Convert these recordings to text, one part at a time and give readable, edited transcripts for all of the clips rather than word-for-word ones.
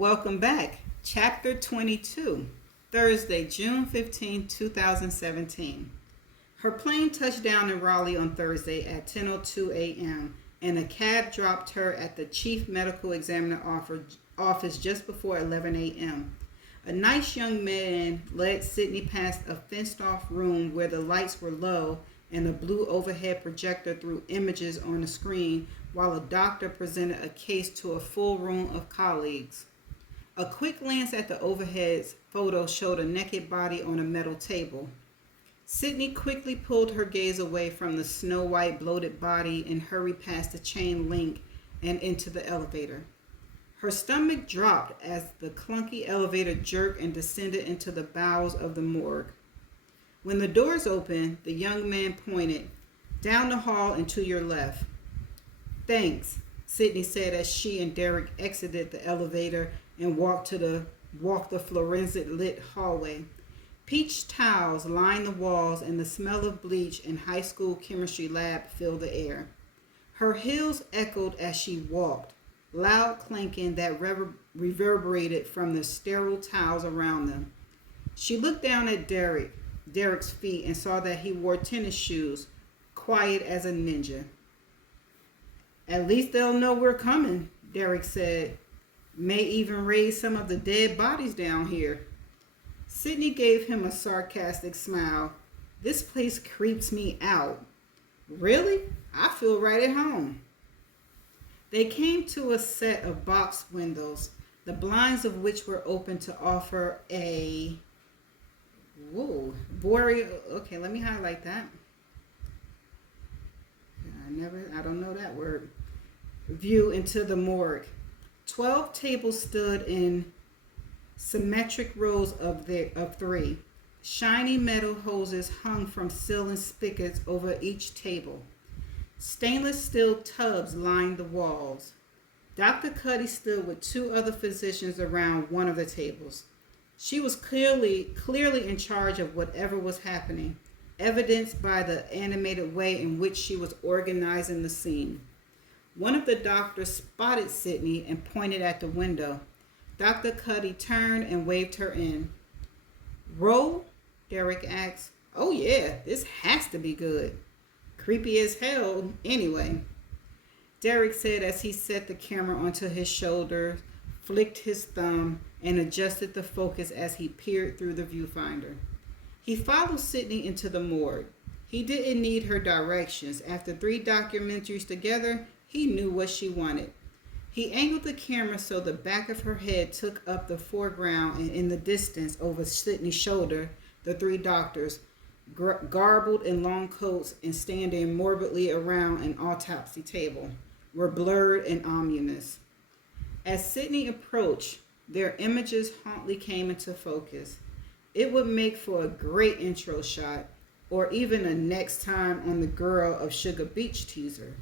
Welcome back. Chapter 22, Thursday, June 15, 2017. Her plane touched down in Raleigh on Thursday at 10:02 a.m. and a cab dropped her at the chief medical examiner office just before 11 a.m. A nice young man led Sydney past a fenced-off room where the lights were low and a blue overhead projector threw images on a screen while a doctor presented a case to a full room of colleagues. A quick glance at the overhead photo showed a naked body on a metal table. Sydney quickly pulled her gaze away from the snow-white bloated body and hurried past the chain link and into the elevator. Her stomach dropped as the clunky elevator jerked and descended into the bowels of the morgue. When the doors opened, the young man pointed, "Down the hall and to your left." "Thanks," Sydney said as she and Derek exited the elevator and walked the fluorescent lit hallway. Peach towels lined the walls and the smell of bleach and high school chemistry lab filled the air. Her heels echoed as she walked, loud clanking that reverberated from the sterile towels around them. She looked down at Derek's feet and saw that he wore tennis shoes, quiet as a ninja. "At least they'll know we're coming," Derek said. "May even raise some of the dead bodies down here." Sydney gave him a sarcastic smile. "This place creeps me out." "Really? I feel right at home." They came to a set of box windows, the blinds of which were open to offer a boreal. Okay, let me highlight that. I don't know that word. View into the morgue. 12 tables stood in symmetric rows of three. Shiny metal hoses hung from ceiling spigots over each table. Stainless steel tubs lined the walls. Dr. Cuddy stood with two other physicians around one of the tables. She was clearly in charge of whatever was happening, evidenced by the animated way in which she was organizing the scene. One of the doctors spotted Sydney and pointed at the window. Dr. Cuddy turned and waved her in. "Roll?" Derek asked. "Oh yeah, this has to be good." "Creepy as hell, anyway," Derek said as he set the camera onto his shoulder, flicked his thumb, and adjusted the focus as he peered through the viewfinder. He followed Sydney into the morgue. He didn't need her directions. After 3 documentaries together, he knew what she wanted. He angled the camera so the back of her head took up the foreground, and in the distance over Sydney's shoulder, the 3 doctors, garbled in long coats and standing morbidly around an autopsy table, were blurred and ominous. As Sydney approached, their images hauntingly came into focus. It would make for a great intro shot, or even a next time on the Girl of Sugar Beach teaser.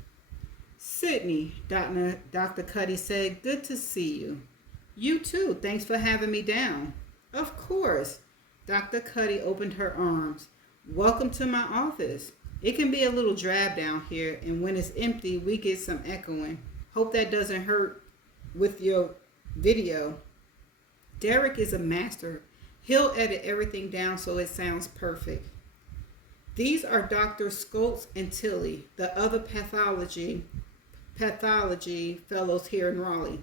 "Sydney," Dr. Cuddy said, "good to see you." "You too. Thanks for having me down." "Of course." Dr. Cuddy opened her arms. "Welcome to my office. It can be a little drab down here, and when it's empty, we get some echoing. Hope that doesn't hurt with your video." Derek is a master. He'll edit everything down so it sounds perfect. "These are Dr. Schultz and Tilly, the other pathology fellows here in Raleigh."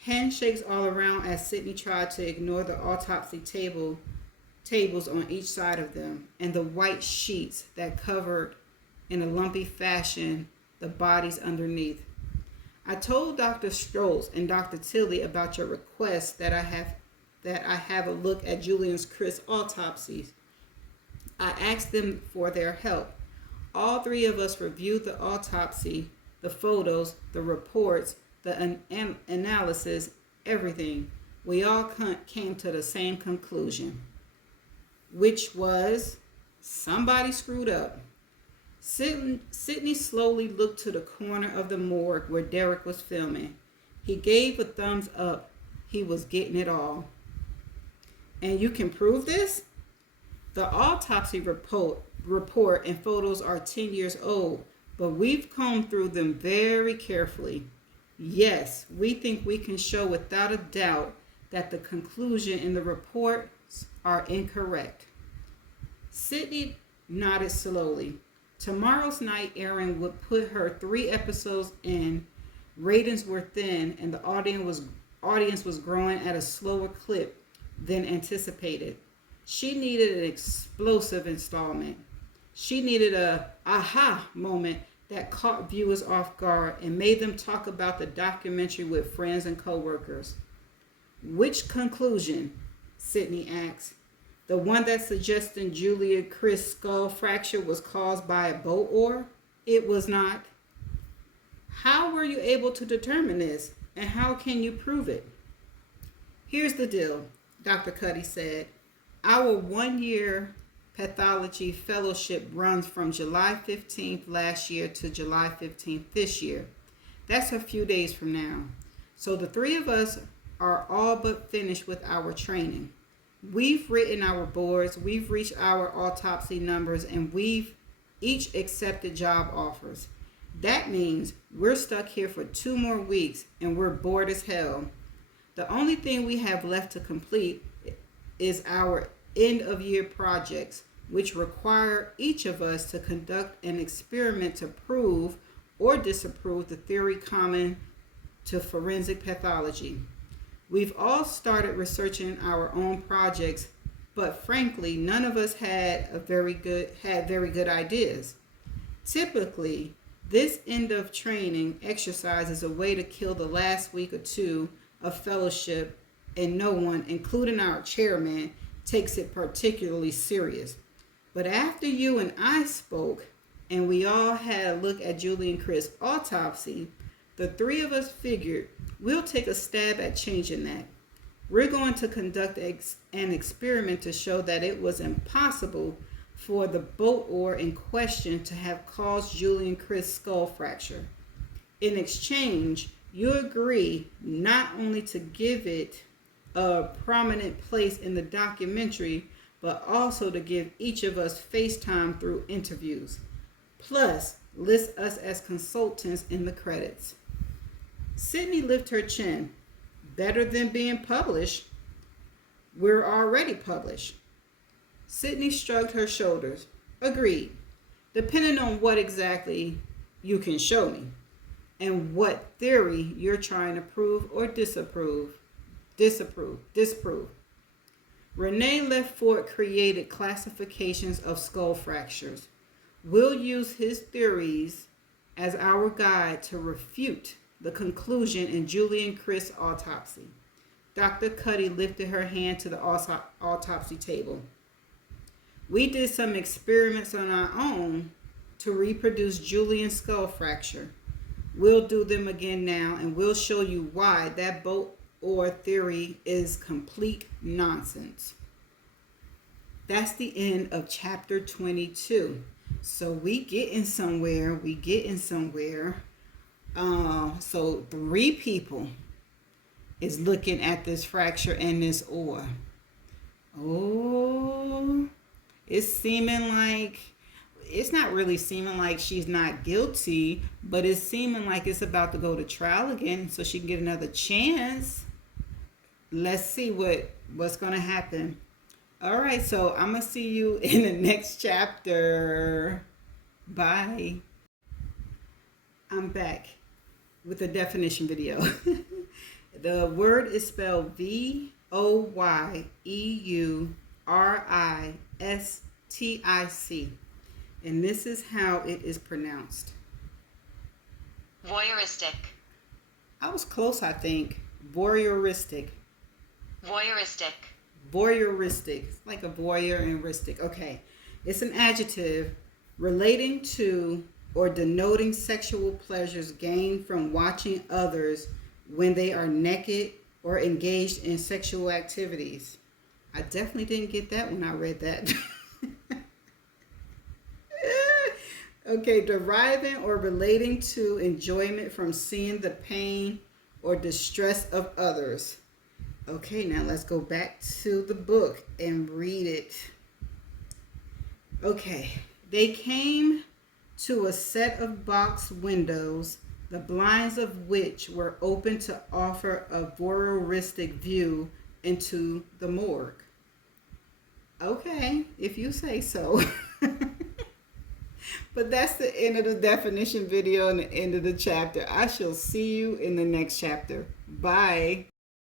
Handshakes all around as Sydney tried to ignore the autopsy tables on each side of them and the white sheets that covered in a lumpy fashion the bodies underneath. "I told Dr. Schultz and Dr. Tilly about your request that I have a look at Julian's Chris autopsies. I asked them for their help. All 3 of us reviewed the autopsy, the photos, the reports, the analysis, everything. We all came to the same conclusion, which was somebody screwed up." Sydney slowly looked to the corner of the morgue where Derek was filming. He gave a thumbs up. He was getting it all. "And you can prove this?" "The autopsy report and photos are 10 years old, but we've combed through them very carefully. Yes, we think we can show without a doubt that the conclusion in the reports are incorrect. Sydney nodded slowly. Tomorrow's night airing would put her 3 episodes in. Ratings were thin, and the audience was growing at a slower clip than anticipated. She needed an explosive installment. She needed a aha moment that caught viewers off guard and made them talk about the documentary with friends and coworkers. Which conclusion? Sydney asked. The one that suggested Julia Chris' skull fracture was caused by a boat oar? It was not. How were you able to determine this? And how can you prove it? Here's the deal, Dr. Cuddy said. Our 1 year pathology fellowship runs from July 15th last year to July 15th this year. That's a few days from now. So the 3 of us are all but finished with our training. We've written our boards, we've reached our autopsy numbers, and we've each accepted job offers. That means we're stuck here for 2 more weeks and we're bored as hell. The only thing we have left to complete is our end of year projects, which require each of us to conduct an experiment to prove or disapprove the theory common to forensic pathology. We've all started researching our own projects, but frankly, none of us had very good ideas. Typically, this end of training exercise is a way to kill the last week or 2 of fellowship, and no one, including our chairman, takes it particularly serious. But after you and I spoke, and we all had a look at Julie and Chris' autopsy, the 3 of us figured we'll take a stab at changing that. We're going to conduct an experiment to show that it was impossible for the boat oar in question to have caused Julie and Chris' skull fracture. In exchange, you agree not only to give it a prominent place in the documentary, but also to give each of us FaceTime through interviews. Plus, list us as consultants in the credits. Sydney lifted her chin. Better than being published. We're already published. Sydney shrugged her shoulders. Agreed. Depending on what exactly you can show me and what theory you're trying to prove or disprove. Renee Lefort created classifications of skull fractures. We'll use his theories as our guide to refute the conclusion in Julie and Chris' autopsy. Dr. Cuddy lifted her hand to the autopsy table. We did some experiments on our own to reproduce Julian's skull fracture. We'll do them again now, and we'll show you why that boat oar theory is complete nonsense. That's the end of chapter 22. So we getting somewhere. So 3 people is looking at this fracture and this oar. Oh, it's not really seeming like she's not guilty, but it's seeming like it's about to go to trial again so she can get another chance. Let's see what's going to happen. All right, so I'm going to see you in the next chapter. Bye. I'm back with a definition video. The word is spelled Voyeuristic. And this is how it is pronounced. Voyeuristic. I was close, I think. Voyeuristic. It's like a voyeur and ristic. Okay. It's an adjective relating to or denoting sexual pleasures gained from watching others when they are naked or engaged in sexual activities. I definitely didn't get that when I read that. Okay, deriving or relating to enjoyment from seeing the pain or distress of others. Okay, now let's go back to the book and read it. Okay, they came to a set of box windows. the blinds of which were open to offer a voyeuristic view into the morgue. Okay, if you say so. But that's the end of the definition video and the end of the chapter. I shall see you in the next chapter. Bye.